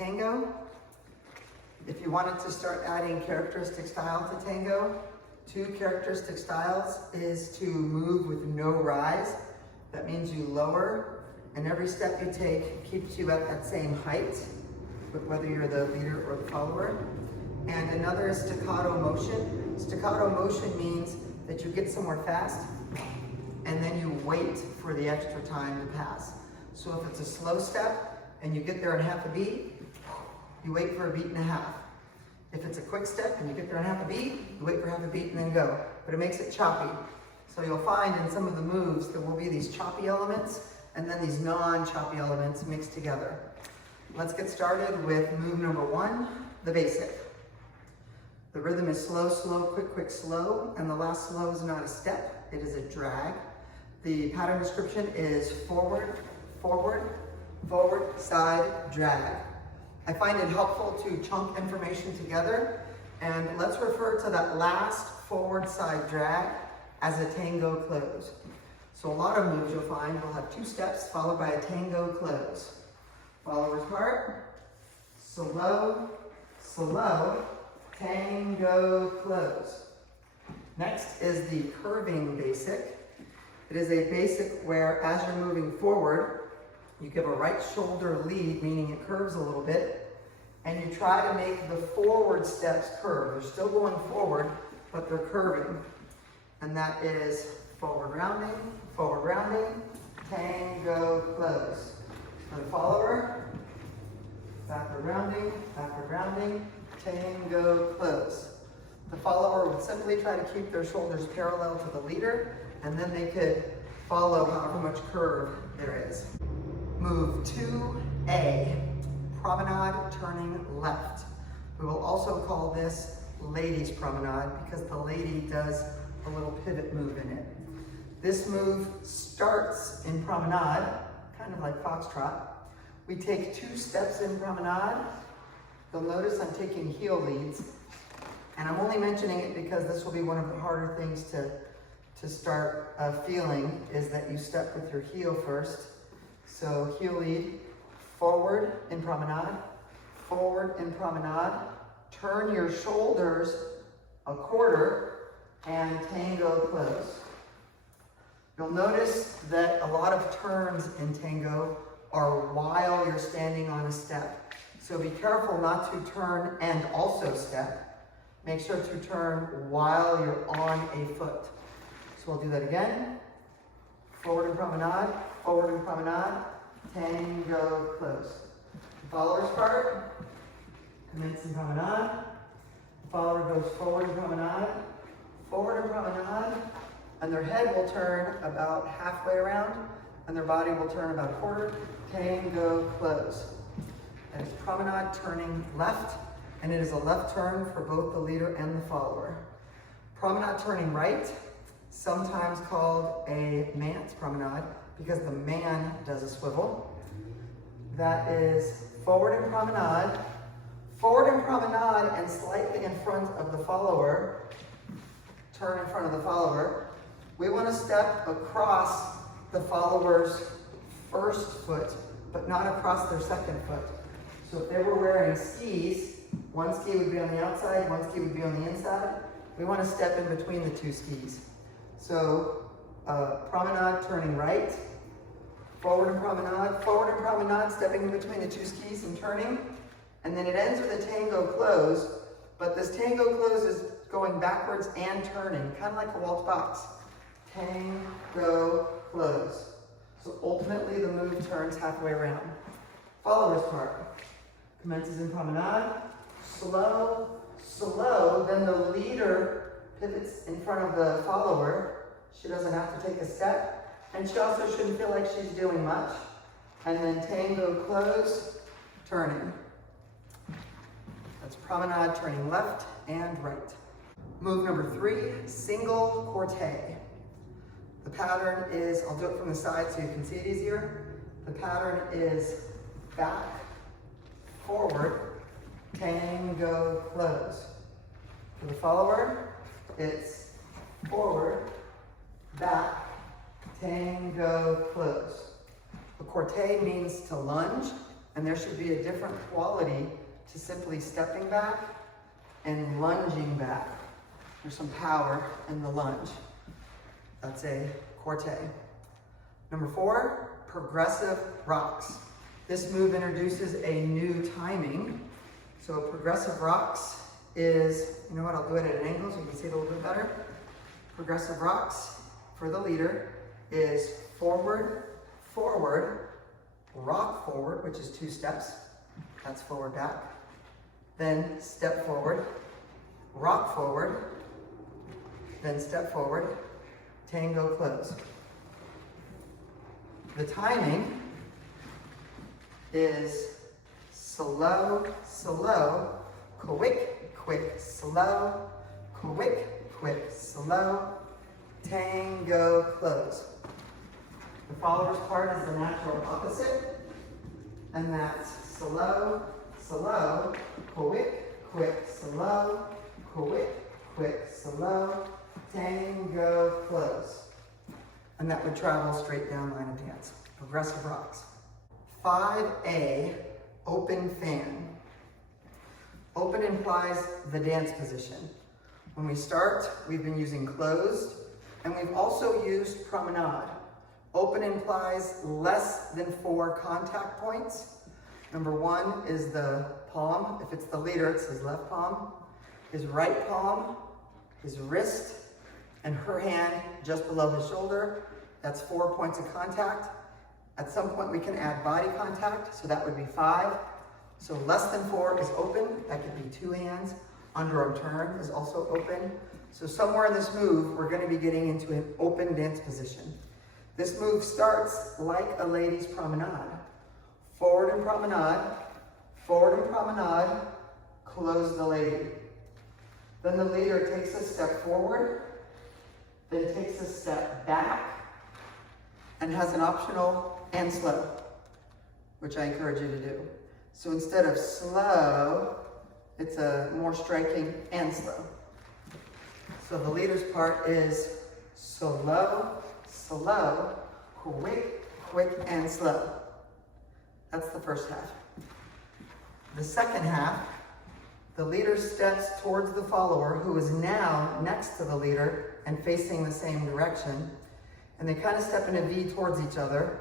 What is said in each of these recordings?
tango. If you wanted to start adding characteristic style to tango, 2 characteristic styles is to move with no rise. That means you lower, and every step you take keeps you at that same height, whether you're the leader or the follower. And another is staccato motion. Staccato motion means that you get somewhere fast, and then you wait for the extra time to pass. So if it's a slow step and you get there in half a beat, you wait for a beat and a half. If it's a quick step and you get there in half a beat, you wait for half a beat and then go. But it makes it choppy. So you'll find in some of the moves there will be these choppy elements and then these non-choppy elements mixed together. Let's get started with move number 1, the basic. The rhythm is slow, slow, quick, quick, slow, and the last slow is not a step, it is a drag. The pattern description is forward, forward, forward, side, drag. I find it helpful to chunk information together, and let's refer to that last forward side drag as a tango close. So a lot of moves you'll find will have 2 steps followed by a tango close. Followers part, slow, slow, tango close. Next is the curving basic. It is a basic where as you're moving forward, you give a right shoulder lead, meaning it curves a little bit, and you try to make the forward steps curve. They're still going forward, but they're curving. And that is forward rounding, tango close. For the follower, backward rounding, tango close. The follower would simply try to keep their shoulders parallel to the leader, and then they could follow however much curve there is. Move 2A, promenade turning left. We will also call this lady's promenade because the lady does a little pivot move in it. This move starts in promenade, kind of like foxtrot. We take 2 steps in promenade. You'll notice I'm taking heel leads, and I'm only mentioning it because this will be one of the harder things to start feeling, is that you step with your heel first. So heel lead, forward in promenade, turn your shoulders a quarter, and tango close. You'll notice that a lot of turns in tango are while you're standing on a step. So be careful not to turn and also step. Make sure to turn while you're on a foot. So we'll do that again. Forward in promenade, tango close. Follower's part, commence in promenade. Follower goes forward in promenade, and their head will turn about halfway around, and their body will turn about a quarter, tango close. And it's promenade turning left, and it is a left turn for both the leader and the follower. Promenade turning right, sometimes called a man's promenade, because the man does a swivel. That is forward in promenade, and slightly in front of the follower, turn in front of the follower. We want to step across the follower's first foot, but not across their second foot. So if they were wearing skis, one ski would be on the outside, one ski would be on the inside. We want to step in between the 2 skis. So promenade turning right, forward in promenade, stepping in between the 2 skis and turning. And then it ends with a tango close, but this tango close is going backwards and turning, kind of like a waltz box. Tango close. So ultimately the move turns halfway around. Follower's part. Commences in promenade, slow, slow, then the leader pivots in front of the follower. She doesn't have to take a step, and she also shouldn't feel like she's doing much. And then tango close, turning. That's promenade turning left and right. Move number 3, single corte. The pattern is, I'll do it from the side so you can see it easier. The pattern is back, forward, tango close. For the follower, it's forward, back, tango close. The corte means to lunge, And there should be a different quality to simply stepping back and lunging back. There's some power in the lunge. That's a corte. Number 4, progressive rocks. This move introduces a new timing. So progressive rocks is, you know what, I'll do it at an angle so you can see it a little bit better. Progressive rocks for the leader is forward, forward, rock forward, which is 2 steps. That's forward, back. Then step forward, rock forward, then step forward, tango close. The timing is slow, slow, quick, quick, slow, quick, quick, slow, tango close. The follower's part is the natural opposite, and that's slow, slow, quick, quick, slow, quick, quick, slow, tango close. And that would travel straight down line of dance. Progressive rocks. 5A, open fan. Open implies the dance position. When we start, we've been using closed, and we've also used promenade. Open implies less than 4 contact points. Number 1 is the palm. If it's the leader, it's his left palm, his right palm, his wrist, and her hand just below his shoulder. That's 4 points of contact. At some point we can add body contact, so that would be 5. So less than 4 is open, that could be 2 hands. Underarm turn is also open. So somewhere in this move, we're gonna be getting into an open dance position. This move starts like a lady's promenade. Forward and promenade, close the lady. Then the leader takes a step forward, then takes a step back, and has an optional and slow, which I encourage you to do. So instead of slow, it's a more striking and slow. So the leader's part is slow, slow, quick, quick, and slow. That's the first half. The second half, the leader steps towards the follower, who is now next to the leader and facing the same direction. And they kind of step in a V towards each other.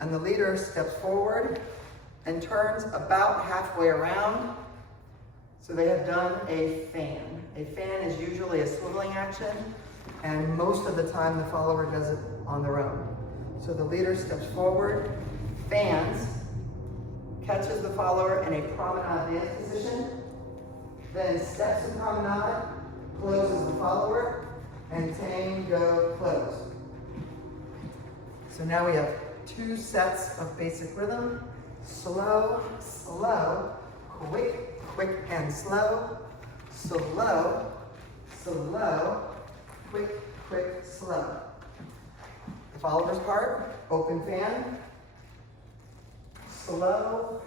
And the leader steps forward and turns about halfway around. So they have done a fan. A fan is usually a swiveling action, and most of the time the follower does it on their own. So the leader steps forward, fans, catches the follower in a promenade dance position, then steps in promenade, closes the follower, and tango close. So now we have 2 sets of basic rhythm: slow, slow, quick, quick, and slow, slow, slow, quick, quick, slow. The follower's part, open fan, slow,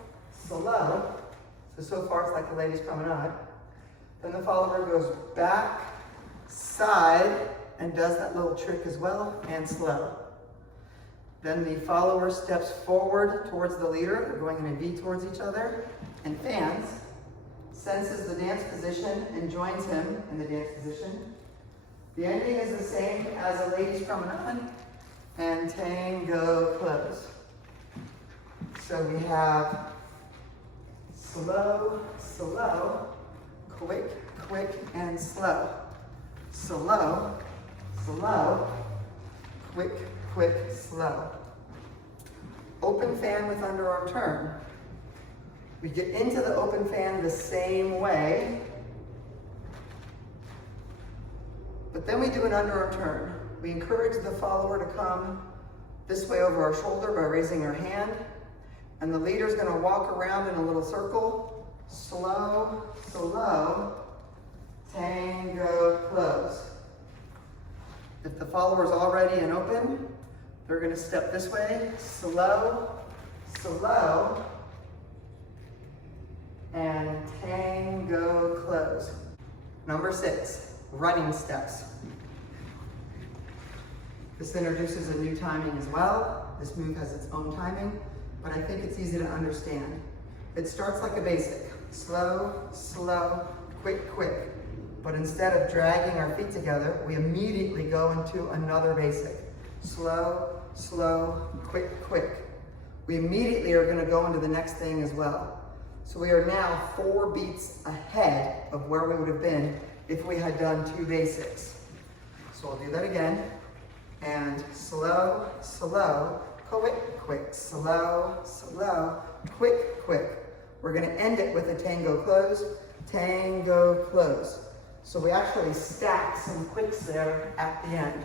slow. So far it's like the lady's promenade. Then the follower goes back, side, and does that little trick as well, and slow. Then the follower steps forward towards the leader. They're going in a V towards each other, and fans, senses the dance position and joins him in the dance position. The ending is the same as a lady's promenade, and tango close. So we have slow, slow, quick, quick, and slow. Slow, slow, quick, quick, slow. Open fan with underarm turn. We get into the open fan the same way, but then we do an underarm turn. We encourage the follower to come this way over our shoulder by raising her hand, and the leader's gonna walk around in a little circle, slow, slow, tango close. If the follower's already in open, they're gonna step this way, slow, slow, and tango close. Number 6, running steps. This introduces a new timing as well. This move has its own timing, but I think it's easy to understand. It starts like a basic, slow, slow, quick, quick. But instead of dragging our feet together, we immediately go into another basic. Slow, slow, quick, quick. We immediately are going to go into the next thing as well. So we are now 4 beats ahead of where we would have been if we had done 2 basics. So I'll do that again. And slow, slow, quick, quick, slow, slow, quick, quick. We're going to end it with a tango close, tango close. So we actually stack some quicks there at the end.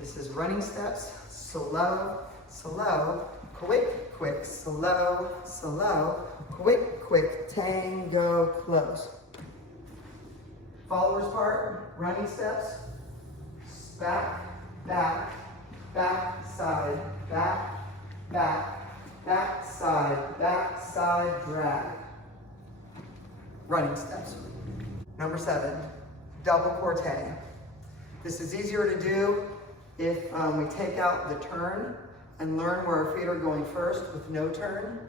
This is running steps, slow, slow, quick, quick, slow, slow, quick, quick, tango close. Followers part, running steps, back, back, back, side, back, back, back, side, drag. Running steps. Number 7, double corte. This is easier to do if we take out the turn and learn where our feet are going first with no turn.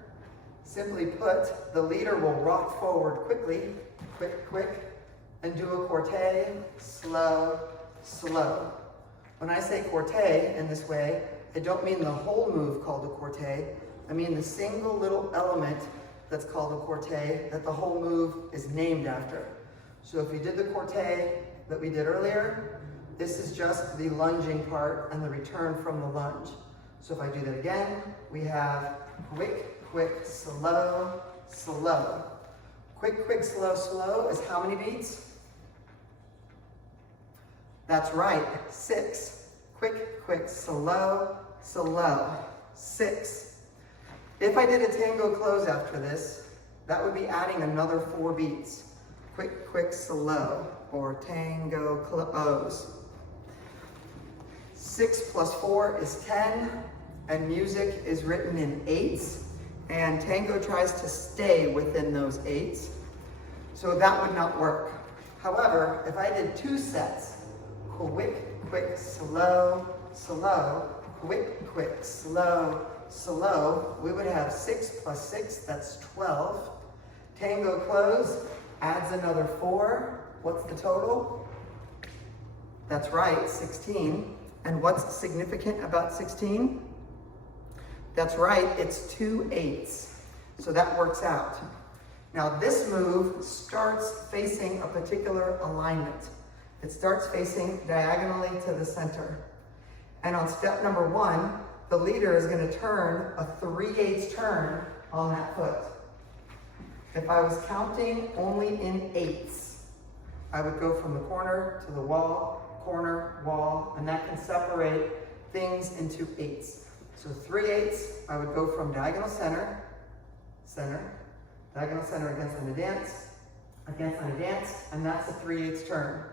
Simply put, the leader will rock forward quickly, quick, quick, and do a corte, slow, slow. When I say corte in this way, I don't mean the whole move called a corte. I mean the single little element that's called a corte that the whole move is named after. So if you did the corte that we did earlier, this is just the lunging part and the return from the lunge. So if I do that again, we have quick, quick, slow, slow. Quick, quick, slow, slow is how many beats? That's right, 6. Quick, quick, slow, slow, 6. If I did a tango close after this, that would be adding another 4 beats. Quick, quick, slow, or tango close. 6 plus 4 is 10, and music is written in 8s, and tango tries to stay within those 8s, so that would not work. However, if I did 2 sets, quick, quick, slow, slow, quick, quick, slow, slow, we would have 6 plus 6, that's 12. Tango close adds another 4. What's the total? That's right, 16. And what's significant about 16? That's right, it's 2 8s. So that works out. Now this move starts facing a particular alignment. It starts facing diagonally to the center. And on step number 1, the leader is going to turn a 3/8 turn on that foot. If I was counting only in 8s, I would go from the corner to the wall, corner, wall, and that can separate things into 8s. So 3/8, I would go from diagonal center, center, diagonal center against an advance, and that's a 3/8 turn.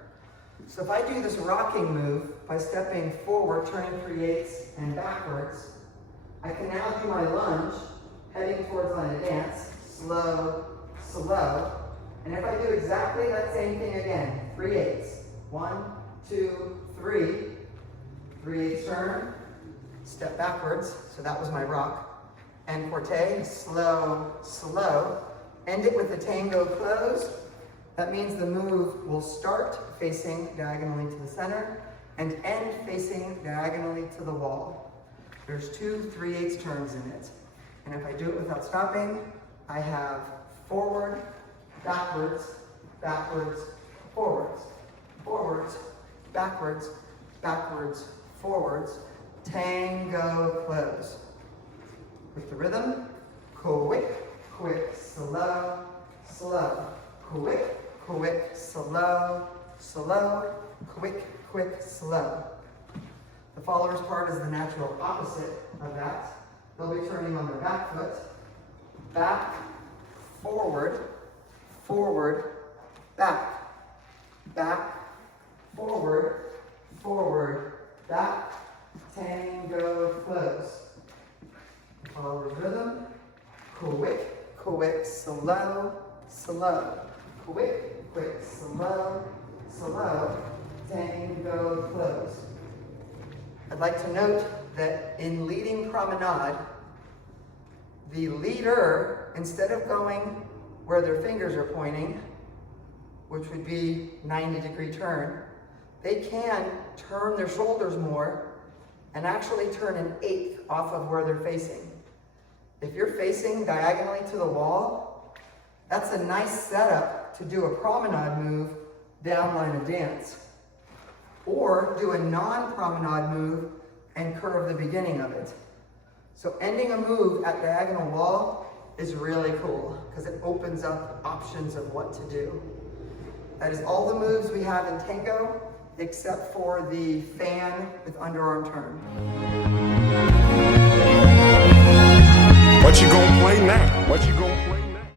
So if I do this rocking move by stepping forward, turning 3/8 and backwards, I can now do my lunge, heading towards my advance, slow, slow. And if I do exactly that same thing again, 3/8, 1, 2, 3, 3/8 turn, step backwards, so that was my rock, and corte, slow, slow, end it with a tango close. That means the move will start facing diagonally to the center and end facing diagonally to the wall. There's 2 3/8 turns in it. And if I do it without stopping, I have forward, backwards, backwards, forwards, forwards, backwards, backwards, forwards, tango close. With the rhythm, quick, quick, slow, slow, quick, quick, slow, slow, quick, quick, slow. The follower's part is the natural opposite of that. They'll be turning on their back foot, back, forward, forward, back, back, forward, forward, back, tango close. The follower's rhythm, quick, quick, slow, slow, quick, quick, slow, slow, tango close. I'd like to note that in leading promenade, the leader, instead of going where their fingers are pointing, which would be 90-degree turn, they can turn their shoulders more and actually turn an eighth off of where they're facing. If you're facing diagonally to the wall, that's a nice setup to do a promenade move down line of dance. Or do a non-promenade move and curve the beginning of it. So ending a move at diagonal wall is really cool because it opens up options of what to do. That is all the moves we have in Tango, except for the fan with underarm turn. What you gonna play now? What you gonna